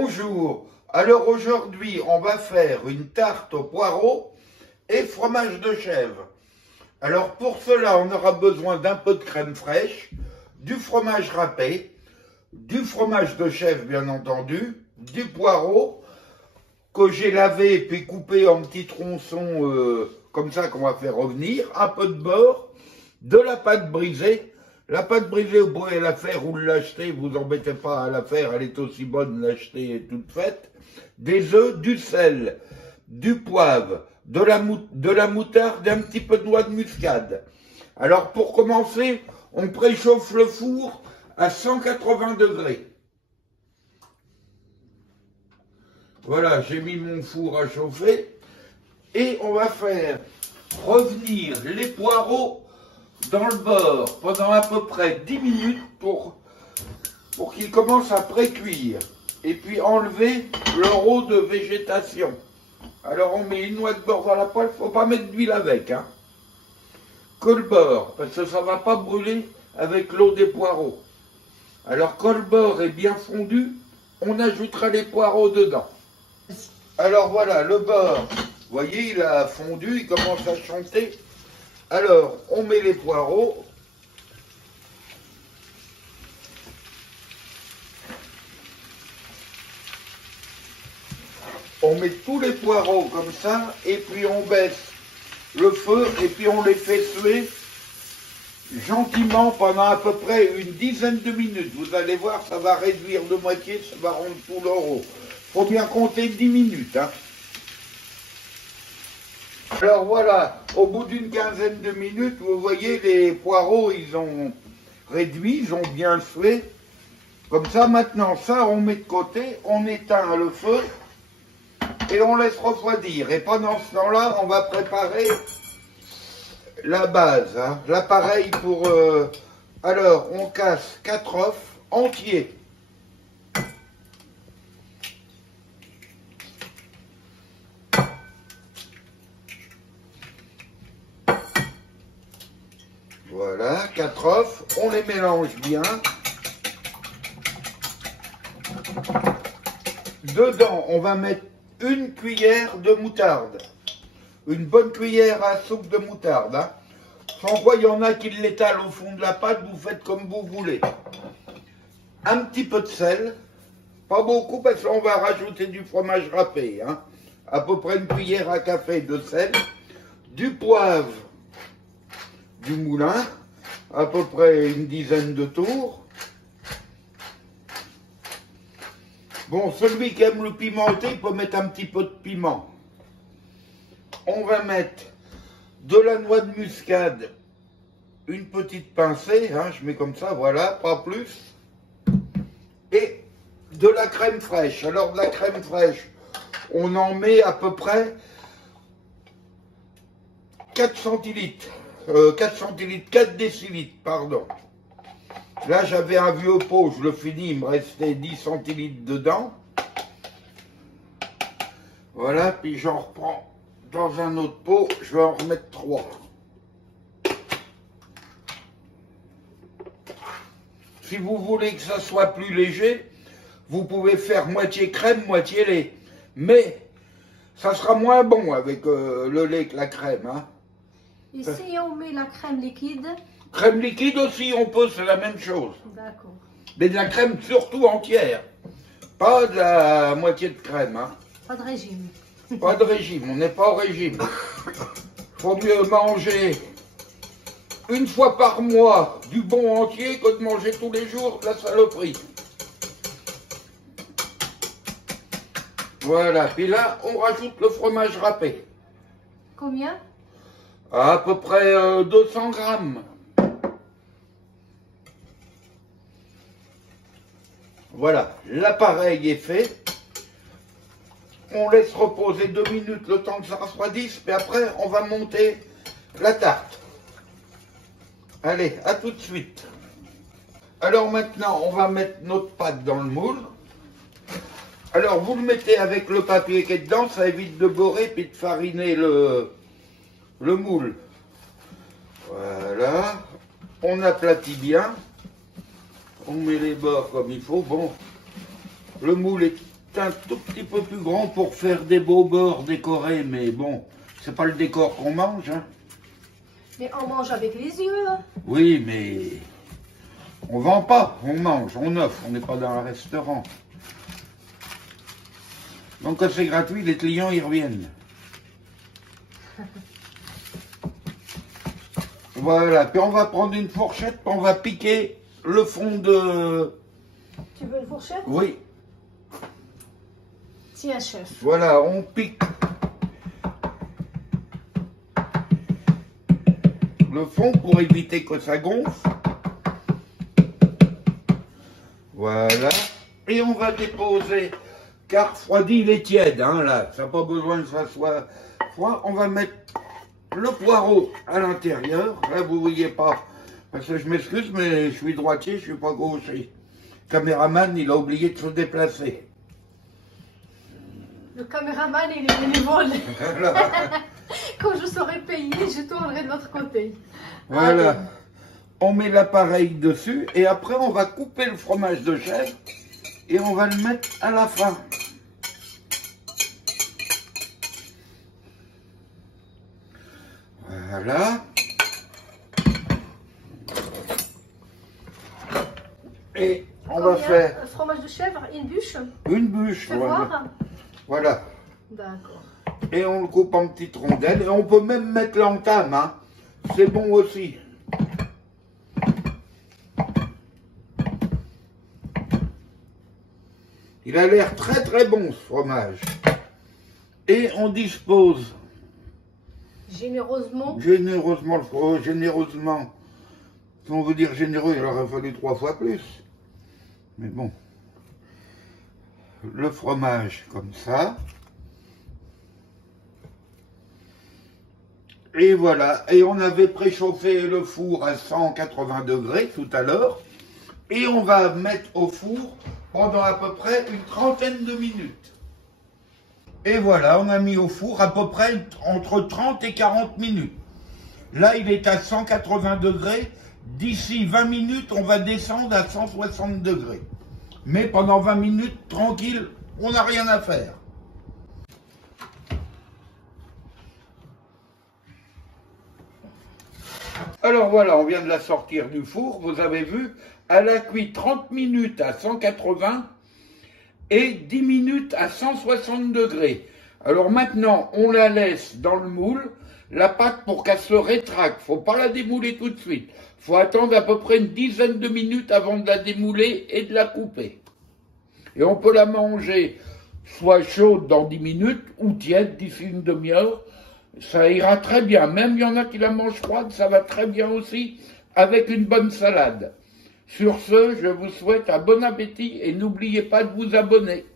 Bonjour, alors aujourd'hui on va faire une tarte aux poireaux et fromage de chèvre. Alors pour cela on aura besoin d'un peu de crème fraîche, du fromage râpé, du fromage de chèvre bien entendu, du poireau que j'ai lavé et puis coupé en petits tronçons comme ça qu'on va faire revenir, un peu de beurre, de la pâte brisée. La pâte brisée, vous pouvez la faire ou l'acheter, vous embêtez pas à la faire, elle est aussi bonne l'acheter toute faite. Des œufs, du sel, du poivre, de la moutarde et un petit peu de noix de muscade. Alors pour commencer, on préchauffe le four à 180 degrés. Voilà, j'ai mis mon four à chauffer et on va faire revenir les poireaux dans le beurre pendant à peu près 10 minutes pour qu'ils commencent à pré-cuire. Et puis enlever leur eau de végétation. Alors on met une noix de beurre dans la poêle, il ne faut pas mettre d'huile avec. Hein. Que le beurre, parce que ça ne va pas brûler avec l'eau des poireaux. Alors quand le beurre est bien fondu, on ajoutera les poireaux dedans. Alors voilà, le beurre, vous voyez, il a fondu, il commence à chanter. Alors, on met les poireaux. On met tous les poireaux comme ça, et puis on baisse le feu, et puis on les fait suer gentiment pendant à peu près une dizaine de minutes. Vous allez voir, ça va réduire de moitié, ça va rendre tout leur eau. Faut bien compter 10 minutes. Hein. Alors voilà, au bout d'une quinzaine de minutes, vous voyez, les poireaux, ils ont réduit, ils ont bien sué. Comme ça, maintenant, ça, on met de côté, on éteint le feu et on laisse refroidir. Et pendant ce temps-là, on va préparer la base, hein, l'appareil pour... Alors, on casse 4 œufs entiers. Voilà, 4 œufs, on les mélange bien. Dedans, on va mettre une cuillère de moutarde. Une bonne cuillère à soupe de moutarde. Hein. Sans quoi, il y en a qui l'étalent au fond de la pâte, vous faites comme vous voulez. Un petit peu de sel, pas beaucoup parce qu'on va rajouter du fromage râpé. Hein. À peu près une cuillère à café de sel. Du poivre. Du moulin, à peu près une dizaine de tours. Bon, celui qui aime le pimenté, il peut mettre un petit peu de piment. On va mettre de la noix de muscade, une petite pincée, hein, je mets comme ça, voilà, pas plus. Et de la crème fraîche. Alors de la crème fraîche, on en met à peu près 4 centilitres. 4 centilitres, 4 décilitres, pardon. Là, j'avais un vieux pot, je le finis, il me restait 10 centilitres dedans. Voilà, puis j'en reprends dans un autre pot, je vais en remettre 3. Si vous voulez que ça soit plus léger, vous pouvez faire moitié crème, moitié lait. Mais ça sera moins bon avec le lait que la crème, hein. Et si on met la crème liquide? Crème liquide aussi, on peut, c'est la même chose. D'accord. Mais de la crème surtout entière. Pas de la moitié de crème. Hein. Pas de régime. Pas de régime, on n'est pas au régime. Faut mieux manger une fois par mois du bon entier que de manger tous les jours de la saloperie. Voilà, puis là, on rajoute le fromage râpé. Combien? À peu près 200 grammes. Voilà, l'appareil est fait. On laisse reposer 2 minutes le temps que ça refroidisse, puis après on va monter la tarte. Allez, à tout de suite. Alors maintenant, on va mettre notre pâte dans le moule. Alors vous le mettez avec le papier qui est dedans, ça évite de beurrer puis de fariner le moule. Voilà, on aplatit bien, on met les bords comme il faut. Bon, le moule est peut-être un tout petit peu plus grand pour faire des beaux bords décorés, mais bon, c'est pas le décor qu'on mange, hein. Mais on mange avec les yeux. Hein. Oui, mais on vend pas, on mange, on offre, on n'est pas dans un restaurant. Donc quand c'est gratuit, les clients y reviennent. Voilà, puis on va prendre une fourchette, puis on va piquer le fond de... Tu veux une fourchette? Oui, Tiens, chef. voilà, on pique le fond pour éviter que ça gonfle. Voilà, et on va déposer, car refroidi, il est tiède, hein, là, ça n'a pas besoin que ça soit froid. On va mettre le poireau à l'intérieur. Là, vous voyez pas, parce que je m'excuse, mais je suis droitier, je suis pas gaucher. Le caméraman, il a oublié de se déplacer. Le caméraman, il est bénévole. Voilà. Quand je serai payé, je tournerai de l'autre côté. Voilà. Allez. On met l'appareil dessus et après on va couper le fromage de chèvre et on va le mettre à la fin. Voilà. Et on va faire Un fromage de chèvre, une bûche. une bûche. Fais Voilà. voir. Voilà. D'accord. Et on le coupe en petites rondelles. Et on peut même mettre l'entame, hein. C'est bon aussi. Il a l'air très très bon ce fromage. Et on dispose Généreusement. généreusement. Si on veut dire généreux, il aurait fallu 3 fois plus. Mais bon. Le fromage comme ça. Et voilà. Et on avait préchauffé le four à 180 degrés tout à l'heure. Et on va mettre au four pendant à peu près une trentaine de minutes. Et voilà, on a mis au four à peu près entre 30 et 40 minutes. Là, il est à 180 degrés. D'ici 20 minutes, on va descendre à 160 degrés. Mais pendant 20 minutes, tranquille, on n'a rien à faire. Alors voilà, on vient de la sortir du four, vous avez vu, elle a cuit 30 minutes à 180 et 10 minutes à 160 degrés. Alors maintenant, on la laisse dans le moule, la pâte pour qu'elle se rétracte. Faut pas la démouler tout de suite. Faut attendre à peu près une dizaine de minutes avant de la démouler et de la couper. Et on peut la manger soit chaude dans 10 minutes ou tiède d'ici une demi-heure. Ça ira très bien. Même il y en a qui la mangent froide, ça va très bien aussi avec une bonne salade. Sur ce, je vous souhaite un bon appétit et n'oubliez pas de vous abonner.